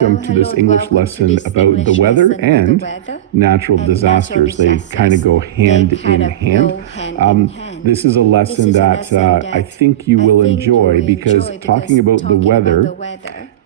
Welcome to this English lesson about the weather and natural disasters. They kind of go hand in hand. This is a lesson that I think you will enjoy because talking about the weather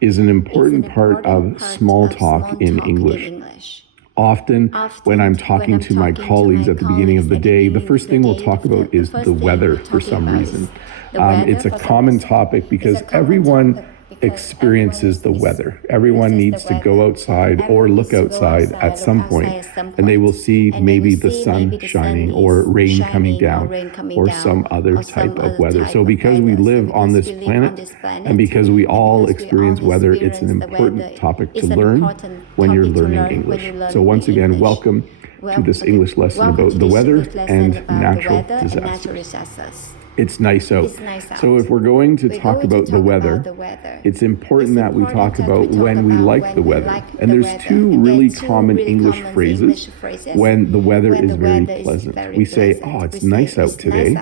is an important part of small talk in English. Often, when I'm talking to my colleagues at the beginning of the day, the first thing we'll talk about is the weather for some reason. It's a common topic because everyone experiences the weather. Everyone needs to go outside or look outside at some point, and they will see maybe the sun shining or rain coming down or some other type of weather. So because we live on this planet and because we all experience weather, it's an important topic to learn when you're learning English. So once again, welcome to this English lesson about the weather and natural disasters. It's nice out. So if we're going to talk about the weather, it's important that we talk about when we like the weather. And there's two really common English phrases when the weather is very pleasant. We say, oh, it's nice out today,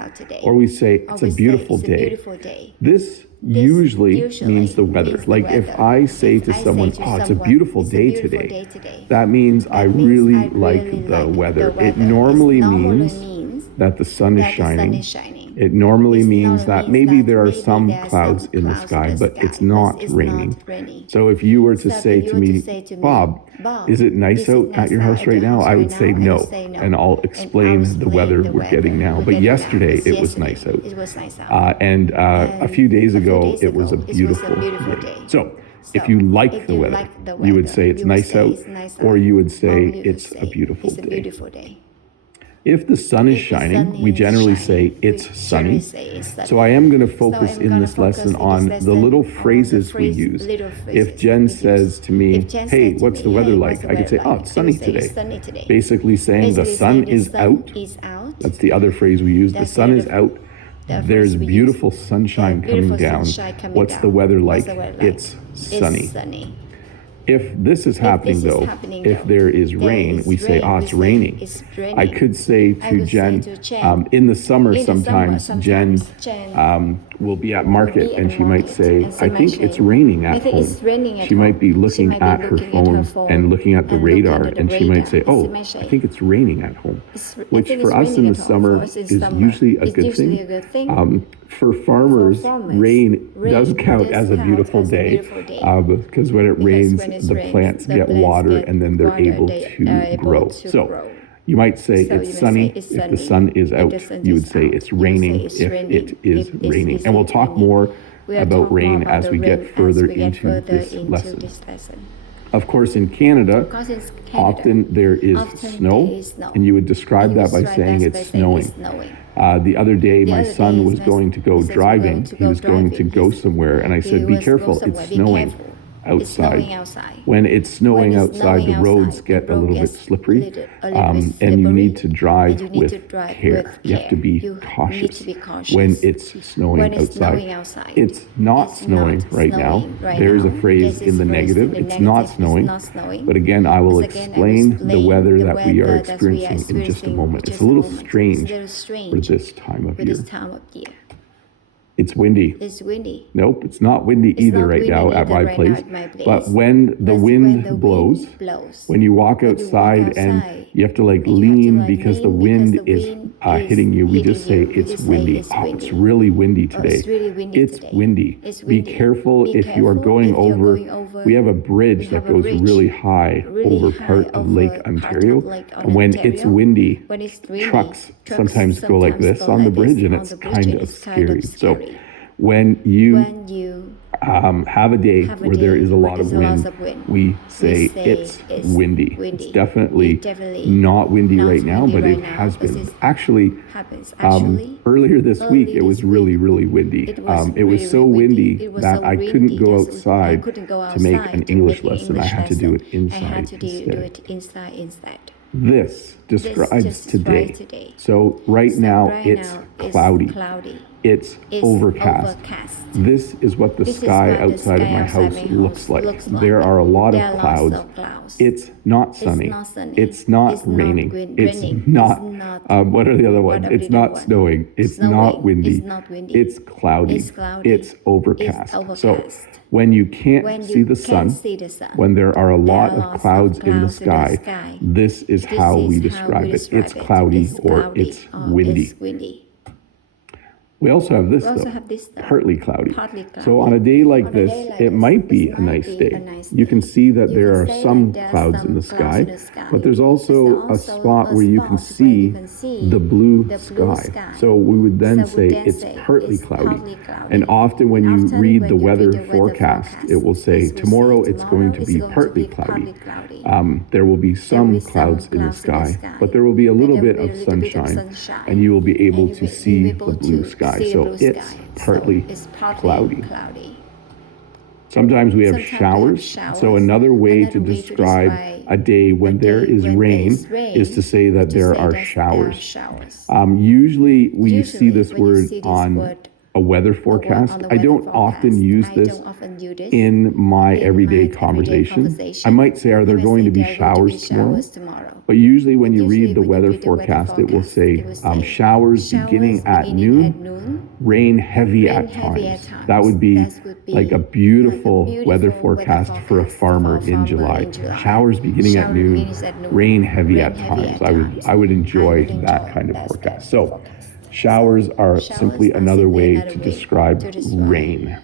or we say, it's a beautiful day. This usually means the weather. Like if I say to someone, oh, it's a beautiful day today, that means I really like the weather. It normally means that the sun is shining. It normally means that maybe there are some clouds in the sky, but it's not raining. So if you were to say to me, Bob, is it nice out at your house right now? I would say no, and I'll explain the weather we're getting now. But yesterday it was nice out. And a few days ago it was a beautiful day. So if you like the weather, you would say it's nice out, or you would say it's a beautiful day. If the sun is shining, we generally say it's sunny. So I am going to focus in this lesson on the little phrases we use. If Jen says to me, hey, what's the weather like? I could say, oh, it's sunny today. Basically saying the sun is out. That's the other phrase we use. The sun is out. There's beautiful sunshine coming down. What's the weather like? It's sunny. If this is happening, though, if there is rain, we say, oh, it's raining. I could say to Jen, in the summer sometimes, Jen will be at market and she might say, I think it's raining at home. She might be looking at her phone and looking at the radar, and she might say, oh, I think it's raining at home, which for us in the summer is usually a good thing. For farmers, rain does count as a beautiful day because when it rains, the plants get water and then they're able to grow. So you might say it's sunny if the sun is out. You would say it's raining if it is raining. And we'll talk more about rain as we get further into this lesson. Of course, in Canada, often there is snow, and you would describe that by saying it's snowing. The other day, my son was going to go driving. He was going to go somewhere, and I said, be careful, it's snowing outside. When it's snowing outside, the roads get a little bit slippery, and you need to drive with care. You have to be cautious when it's snowing outside. It's not snowing right now. There's a phrase in the negative. It's not snowing. But again, I will explain the weather that we are experiencing in just a moment. It's a little strange for this time of year. It's windy. Nope, it's not windy either right now at my place. But when the wind blows, when you walk outside and you have to like lean because the wind is hitting you, we just say it's windy. Oh, it's really windy today. It's windy. Be careful if you are going over. We have a bridge that goes really high over part of Lake Ontario. And when it's windy, trucks sometimes go like this on the bridge, and it's kind of scary. So when you have a day where there is a lot of wind, we say it's windy. It's definitely not windy right now, but it has been. Actually, earlier this week, it was really, really windy. It was so windy that I couldn't go outside to make an English lesson. I had to do it inside instead. This describes today. So right now it's cloudy. It's overcast. This is what the sky outside of my house looks like. There are a lot of clouds. It's not sunny. It's not raining. It's not, what are the other ones? It's not snowing. It's not windy. It's cloudy. It's overcast. So when you can't see the sun, when there are a lot of clouds in the sky, this is how we describe it. It's cloudy or it's windy. We also have this, though, partly cloudy. So on a day like this, it might be a nice day. You can see that there are some clouds in the sky, but there's also a spot where you can see the blue sky. So we would then say it's partly cloudy. And often when you read the weather forecast, it will say tomorrow it's going to be partly cloudy. There will be some clouds in the sky, but there will be a little bit of sunshine, and you will be able to see the blue sky. So it's partly cloudy. Sometimes we have showers. So another way to describe a day when there is rain is to say that there are showers. Usually we see this word on a weather forecast. I don't often use this in my everyday conversation. I might say, are there going to be showers tomorrow? But usually when you read the weather forecast, it will say showers beginning at noon, rain heavy at times. That would be like a beautiful weather forecast for a farmer in July. Showers beginning at noon, rain heavy at times. I would enjoy that kind of forecast. So showers are simply another way to describe rain.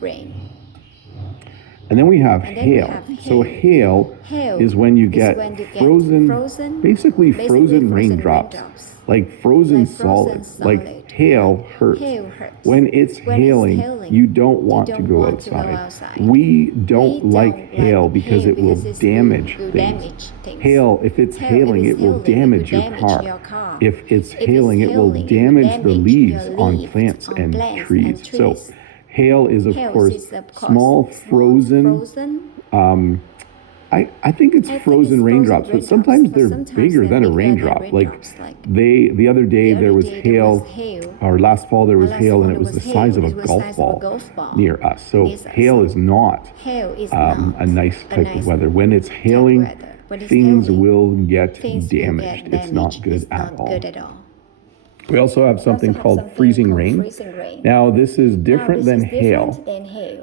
And then we have hail. So hail is when you get basically frozen raindrops, like frozen solids, like hail hurts. When it's hailing, you don't want to go outside. We don't like hail because it will damage things. Hail, if it's hailing, it will damage your car. If it's hailing, it will damage the leaves on plants and trees. So hail is, of course, small frozen, I think it's frozen raindrops, but sometimes they're bigger than a raindrop. Like the other day there was hail, or last fall there was hail, and it was the size of a golf ball near us. So hail is not a nice type of weather. When it's hailing, things will get damaged. It's not good at all. We also have something called freezing rain. Now, this is different than hail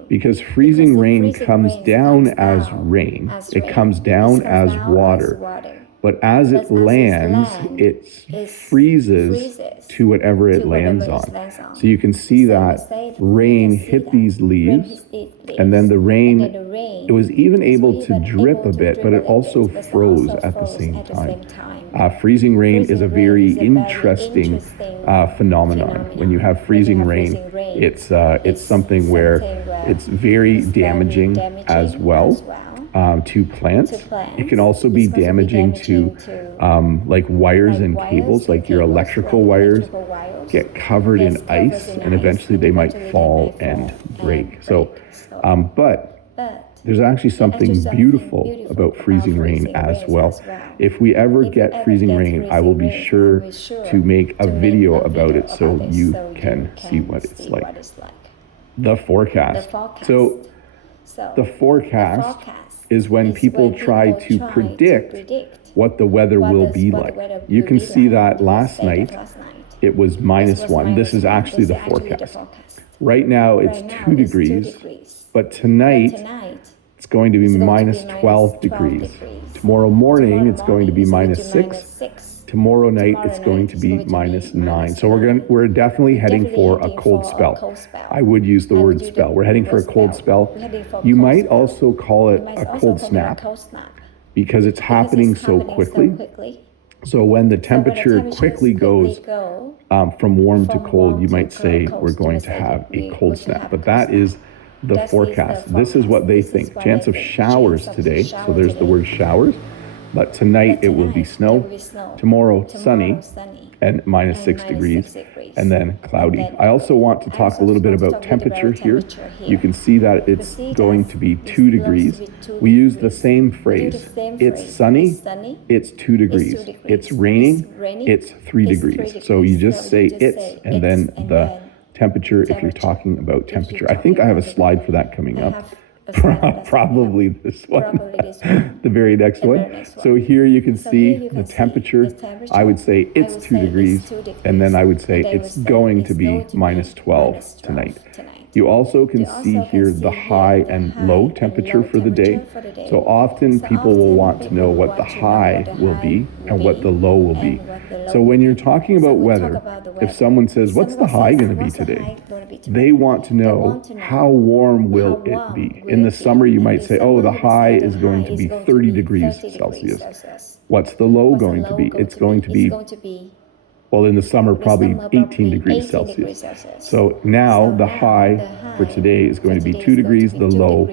because freezing rain comes down as rain. It comes down as water. But as it lands, it freezes to whatever it lands on. So you can see that rain hit these leaves, and then the rain, it was even able to drip a bit, but it also froze at the same time. Freezing rain is a very interesting phenomenon. When you have freezing rain, it's something where it's very damaging as well to plants. It can also be damaging to like wires and cables, like your electrical wires get covered in ice, and eventually they might fall and break. So, but there's actually something beautiful about freezing rain as well. If we ever get freezing rain, I will be sure to make a video about it so you can see what it's like. The forecast. So the forecast is when people try to predict what the weather will be like. You can see that last night it was -1. This is actually the forecast. Right now it's 2 degrees, but tonight it's going to be -12 degrees. Tomorrow morning it's going to be -6. Tomorrow night it's going to be -9. So we're definitely heading for a cold spell. I would use the word spell. We're heading for a cold spell. You might also call it a cold snap because it's happening so quickly. So when the temperature quickly goes from warm to cold, you might say we're going to have a cold snap. But that is the forecast. This is what they think. Chance of showers today. So there's the word showers. But tonight it will be snow. Tomorrow, sunny and -6 degrees, and then cloudy. I also want to talk a little bit about temperature here. You can see that it's going to be 2 degrees. We use the same phrase. It's sunny, it's 2 degrees. It's raining, it's 3 degrees. So you just say it's, and then the temperature if you're talking about temperature. I think I have a slide for that coming up. Probably this one, the very next one. So here you can see the temperature. I would say it's 2 degrees, and then I would say it's going to be -12 tonight. You also can see here the high and low temperature for the day. So often people will want to know what the high will be and what the low will be. So when you're talking about weather, if someone says, what's the high going to be today? They want to know how warm will it be. In the summer, you might say, oh, the high is going to be 30 degrees Celsius. What's the low going to be? It's going to be, well, in the summer, probably 18 degrees Celsius. So now the high for today is going to be 2 degrees, the low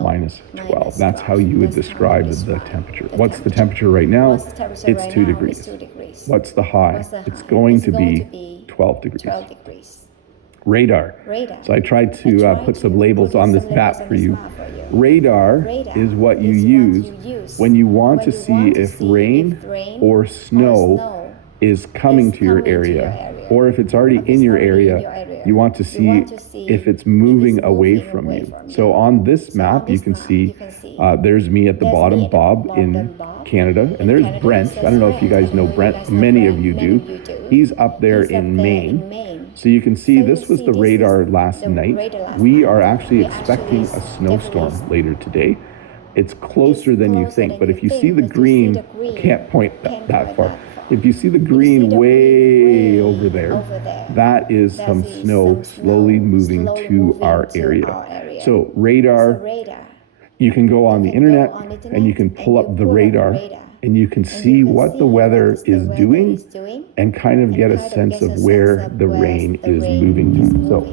-12. That's how you would describe the temperature. What's the temperature right now? It's 2 degrees. What's the high? It's going to be 12 degrees. Radar. So I tried to put some labels on this map for you. Radar is what you use when you want to see if rain or snow is coming to your area, or if it's already in your area, you want to see if it's moving away from you. So on this map, you can see there's me at the bottom, Bob in Canada, and there's Brent. I don't know if you guys know Brent. Many of you do. He's up there in Maine. So you can see this was the radar last night. We are actually expecting a snowstorm later today. It's closer than you think, but if you see the green, I can't point that far. If you see the green way over there, that is some snow slowly moving to our area. So radar, you can go on the internet and you can pull up the radar and you can see what the weather is doing and kind of get a sense of where the rain is moving to. So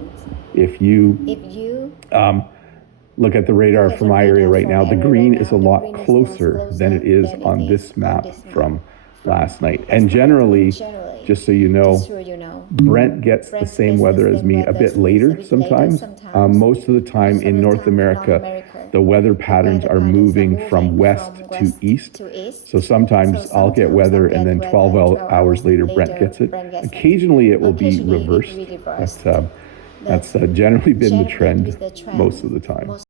if you look at the radar from my area right now, the green is a lot closer than it is on this map from last night. And generally, just so you know, Brent gets the same weather as me a bit later sometimes. Most of the time in North America, the weather patterns are moving from west to east. So sometimes I'll get weather and then 12 hours later Brent gets it. Occasionally it will be reversed. That's generally been the trend most of the time.